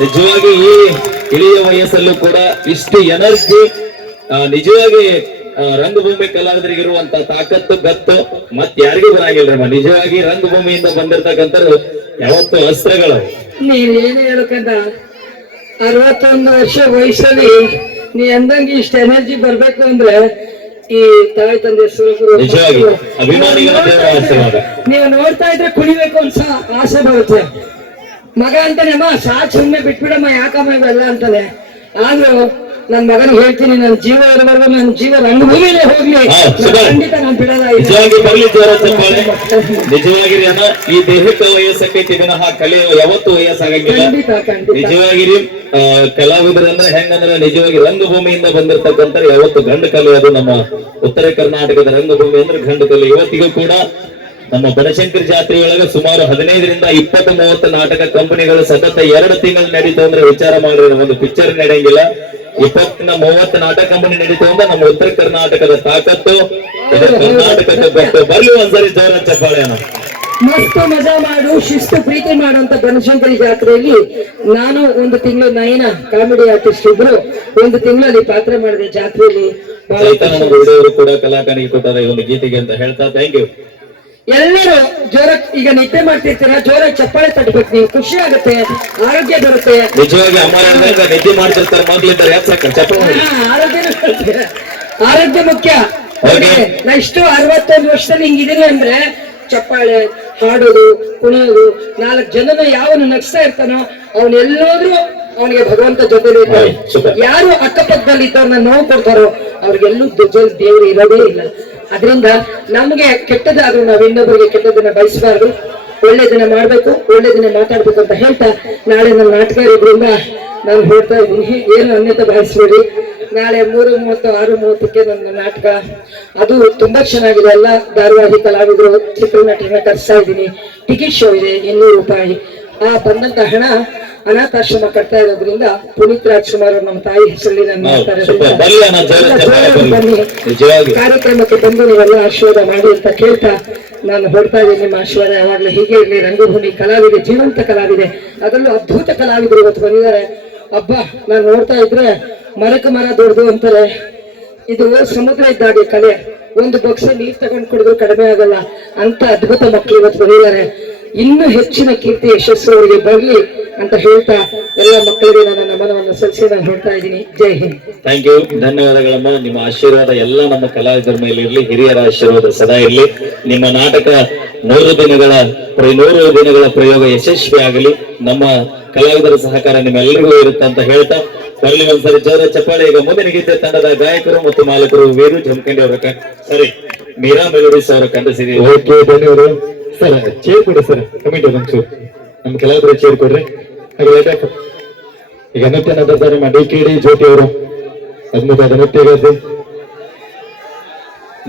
ನಿಜವಾಗಿ ಈ ಇಳಿಯ ವಯಸ್ಸಲ್ಲೂ ಕೂಡ ಇಷ್ಟು ಎನರ್ಜಿ ನಿಜವಾಗಿ ರಂಗಭೂಮಿ ಕಲಾವಿದರಿಗೆ ಇರುವಂತ ತಾಕತ್ತು ಗತ್ತು ಮತ್ ಯಾರಿಗೂ ಬರಂಗಿಲ್ರಮ್ಮ ನಿಜವಾಗಿ ರಂಗಭೂಮಿಯಿಂದ ಬಂದಿರ್ತಕ್ಕಂಥ ಯಾವತ್ತು ಅಸ್ತ್ರಗಳು. ನೀನ್ ಏನು ಹೇಳಕಂದ ಅರವತ್ತೊಂದು ವರ್ಷ ವಯಸ್ಸಲ್ಲಿ ನೀ ಅಂದಂಗೆ ಇಷ್ಟು ಎನರ್ಜಿ ಬರ್ಬೇಕು ಅಂದ್ರೆ ಈ ತಾಯಿ ತಂದೆ ನೀವು ನೋಡ್ತಾ ಇದ್ರೆ ಕುಡಿಬೇಕು ಅಂತ ಆಸೆ ಬರುತ್ತೆ. ಮಗ ಅಂತಾನೆ ಅಮ್ಮ ಸಾಕ್ ಸುಮ್ಮನೆ ಬಿಟ್ಬಿಡಮ್ಮ ಯಾಕಮ್ಮ ಇವೆಲ್ಲ ಅಂತಾನೆ ಆದ್ರೂ ನನ್ ಮಗನ್ ಹೇಳ್ತೀನಿ ನನ್ ಜೀವ ಇರೋವರೆಗೂ ನನ್ ಜೀವ ರಂಗಭೂಮಿಲೇ ಹೋಗ್ಲಿ. ಖಂಡಿತ ನಾನ್ ಬಿಡಲ್ಲ ನಿಜವಾಗಿ ಬರ್ಲಿ ಜೋರ ಚಪ್ಪಾಳೆ. ನಿಜವಾಗಿ ಅಣ್ಣ ಈ ದೇಹಕ್ಕೆ ವಯಸ್ಸಕ್ಕೆ ವಿನಃ ಕಲೆ ಯಾವತ್ತು ವಯಸ್ಸಾಗಂಗಿಲ್ಲ ನಿಜವಾಗಿರಿ ಕಲಾವಿದರಂದ್ರೆ ಹೆಂಗಂದ್ರೆ ನಿಜವಾಗಿ ರಂಗಭೂಮಿಯಿಂದ ಬಂದಿರತಕ್ಕಂತ ಯಾವತ್ತು ಗಂಡು ಕಲೆ ಅದು ನಮ್ಮ ಉತ್ತರ ಕರ್ನಾಟಕದ ರಂಗಭೂಮಿ ಅಂದ್ರೆ ಗಂಡು ಕಲೆ. ಇವತ್ತಿಗೂ ಕೂಡ ನಮ್ಮ ಬನಶಂಕರಿ ಜಾತ್ರೆ ಒಳಗೆ ಸುಮಾರು ಹದಿನೈದರಿಂದ ಇಪ್ಪತ್ತು ಮೂವತ್ತು ನಾಟಕ ಕಂಪನಿಗಳು ಸತತ ಎರಡು ತಿಂಗಳು ನಡೀತು ಅಂದ್ರೆ ವಿಚಾರ ಮಾಡ್ರಿ ಒಂದು ಪಿಕ್ಚರ್ ನಡೆಯಂಗಿಲ್ಲ. ಇಪ್ಪತ್ತಿನ ಮೂವತ್ತು ನಾಟಕ ಕಂಪನಿ ನಡೀತು ಅಂದ್ರೆ ನಮ್ಮ ಉತ್ತರ ಕರ್ನಾಟಕದ ತಾಕತ್ತು ಕರ್ನಾಟಕದ ಗೊತ್ತು. ಬರ್ಲಿ ಒಂದ್ಸರಿ ಜೋರ ಚಪ್ಪಾಳೆ ಅಣ್ಣ. ಮಸ್ತ್ ಮಜಾ ಮಾಡು ಶಿಸ್ತು ಪ್ರೀತಿ ಮಾಡುವಂತ ಬನಶಂಕರಿ ಜಾತ್ರೆಯಲ್ಲಿ ನಾನು ಒಂದು ತಿಂಗಳು ನಯನ ಕಾಮಿಡಿ ಆರ್ಟಿಸ್ಟ್ ಇಬ್ರು ಒಂದು ತಿಂಗಳಲ್ಲಿ ಪಾತ್ರ ಮಾಡಿದೆ ಜಾತ್ರೆಯಲ್ಲಿ. ಕೂಡ ಕಲಾಕಾರಿಗೆ ಕೊಟ್ಟಾರೆ ಒಂದು ಗೀತೆಗೆ ಅಂತ ಹೇಳ್ತಾ ಥ್ಯಾಂಕ್ ಯು ಎಲ್ಲರೂ ಜೋರ ಈಗ ನಿದ್ದೆ ಮಾಡ್ತಿರ್ತೀರ ಜೋರ ಚಪ್ಪಾಳೆ ತಟ್ಬೇಕು ನೀವು ಖುಷಿ ಆಗುತ್ತೆ ಆರೋಗ್ಯ ಬರುತ್ತೆ. ನಿಜವಾಗಿ ಅಮ್ಮ ನಿದ್ದೆ ಮಾಡ್ತಿರ್ತಾರೆ ಮಗ್ಲಿದ್ದಾರೆ ಬರುತ್ತೆ. ಆರೋಗ್ಯ ಮುಖ್ಯ. ನಾ ಇಷ್ಟು ಅರವತ್ತೊಂದು ವರ್ಷದಲ್ಲಿ ಹಿಂಗಿದೀನಿ ಅಂದ್ರೆ ಚಪ್ಪಾಳೆ ಹಾಡೋದು ಕುಣಿಯೋದು ನಾಲ್ಕು ಜನನ ಯಾವನು ನಗ್ಸ್ತಾ ಇರ್ತಾನೋ ಅವನೆಲ್ಲೋದ್ರು ಅವನಿಗೆ ಭಗವಂತ ಜೊತೆಲಿ ಯಾರು ಅಕ್ಕಪಕ್ಕದಲ್ಲಿ ಇದ್ದವ್ರನ್ನ ನೋವು ಕೊಡ್ತಾರೋ ಅವ್ರಿಗೆಲ್ಲೂ ದೇವರು ಇರೋದೇ ಇಲ್ಲ. ಅದರಿಂದ ನಮ್ಗೆ ಕೆಟ್ಟದಾದ್ರು ನಾವು ಇನ್ನೊಬ್ಬರಿಗೆ ಕೆಟ್ಟದನ್ನ ಬಯಸಬಾರ್ದು. ಒಳ್ಳೇದನ್ನ ಮಾಡ್ಬೇಕು ಒಳ್ಳೇದನ್ನ ಮಾತಾಡ್ಬೇಕು ಅಂತ ಹೇಳ್ತಾ ನಾಳೆ ನನ್ನ ನಾಟಕ ಇರೋದ್ರಿಂದ ನಾನು ಹೇಳ್ತಾ ಇದ್ದೀನಿ. ಏನು ಅನ್ಯತೆ ಭಾವಿಸ್ಬೇಡಿ. ನಾಳೆ ಮೂರು ಮೂವತ್ತು, ಆರು ಮೂವತ್ತಕ್ಕೆ ನನ್ನ ನಾಟಕ. ಅದು ತುಂಬಾ ಚೆನ್ನಾಗಿದೆ ಎಲ್ಲ ಧಾರಾವಾಹಿ ಕಲಾವಿದರು ಚಿತ್ರನಟನ ಕರೆಸ್ತಾ ಇದ್ದೀನಿ. ಟಿಕೆಟ್ ಶೋ ಇದೆ, ಇನ್ನೂರು ರೂಪಾಯಿ. ಆ ಬಂದಂತ ಹಣ ಅನಾಥಾಶ್ರಮ ಕಟ್ತಾ ಇರೋದ್ರಿಂದ ಪುನೀತ್ ರಾಜ್ಕುಮಾರ್ ಅವ್ರು ನಮ್ಮ ತಾಯಿ ಹೆಸರಲ್ಲಿ ನನ್ನ ಕಾರ್ಯಕ್ರಮಕ್ಕೆ ಬಂದು ನೀವೆಲ್ಲ ಆಶೀರ್ವಾದ ಮಾಡಿ ಅಂತ ಕೇಳ್ತಾ ನಾನು ಹೊಡ್ತಾ ಇದ್ದೀನಿ ನಿಮ್ಮ ಆಶೀರ್ವಾದ ಯಾವಾಗಲೂ ಹೀಗೆ ಇರಲಿ. ರಂಗಭೂಮಿ ಕಲಾವಿದೆ ಜೀವಂತ ಕಲಾವಿದೆ ಅದರಲ್ಲೂ ಅದ್ಭುತ ಕಲಾವಿದರು ಇವತ್ತು ಬಂದಿದ್ದಾರೆ. ಹಬ್ಬ ನಾನು ನೋಡ್ತಾ ಇದ್ರೆ ಮರಕ ಮರ ದೊಡ್ದು ಅಂತಾರೆ. ಇದು ಸಮುದ್ರ ಇದ್ದಾಗೆ ಕಲೆ. ಒಂದು ಬೊಕ್ಸೆ ನೀರ್ ತಗೊಂಡ್ ಕುಡಿದ್ರು ಕಡಿಮೆ ಆಗಲ್ಲ. ಅಂತ ಅದ್ಭುತ ಮಕ್ಕಳು ಇವತ್ತು ಬಂದಿದ್ದಾರೆ. ಇನ್ನೂ ಹೆಚ್ಚಿನ ಕೀರ್ತಿ ಯಶಸ್ಸು ಅವರಿಗೆ ಬರಲಿ ಅಂತ ಹೇಳ್ತಾ ಎಲ್ಲ ಮಕ್ಕಳಿಗೆ ನನ್ನ ನಮನವನ್ನು ಸಲ್ಲಿಸಿ ನಾನು ಹೇಳ್ತಾ ಇದ್ದೀನಿ. ಜೈ ಹಿಂದ್. ಥ್ಯಾಂಕ್ ಯು ಧನ್ಯವಾದಗಳಮ್ಮ. ನಿಮ್ಮ ಆಶೀರ್ವಾದ ಎಲ್ಲ ನಮ್ಮ ಕಲಾವಿದರ ಮೇಲೆ ಇರಲಿ ಹಿರಿಯರ ಆಶೀರ್ವಾದ ಸದಾ ಇರಲಿ. ನಿಮ್ಮ ನಾಟಕ ನೂರು ದಿನಗಳ ನೂರು ದಿನಗಳ ಪ್ರಯೋಗ ಯಶಸ್ವಿ ಆಗಲಿ. ನಮ್ಮ ಕಲಾವಿದರ ಸಹಕಾರ ನಿಮ್ಮೆಲ್ಲರಿಗೂ ಇರುತ್ತೆ ಅಂತ ಹೇಳ್ತಾ ಬರಲಿ ಒಂದ್ಸರಿ ಜೋರ ಚಪ್ಪಾಳೆ. ಈಗ ಮುಂದಿನ ಗೀತೆ ತಂಡದ ಗಾಯಕರು ಮತ್ತು ಮಾಲಕರು ವೀರು ಜಮಖಂಡಿ ಅವರ ಸರಿ ಮೀರಾ ಮೆಲೋಡಿಸ್ ಅವರ ಕಂಡಿಸಿದೀವಿ ಓಕೆ ಧನ್ಯವಾದ ಸರ್ ಚೇರ್ ಕೊಡಿ ಸರ್, ಕಮಿಟಿ ಒಂಚೂರು ನಮ್ ಕೆಲವೊಬ್ಬರು ಚೇರ್ ಕೊಡ್ರಿ. ಹಾಗೆ. ಈಗ ನೃತ್ಯ ನಡೆಸ್ತಾರೆ ನಮ್ಮ ಡಿ ಕೆ ಡಿ ಜ್ಯೋತಿ ಅವರು. ಅದ್ಭುತ ನೃತ್ಯ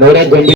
ನೋಡಕ್ ಬಂದಿ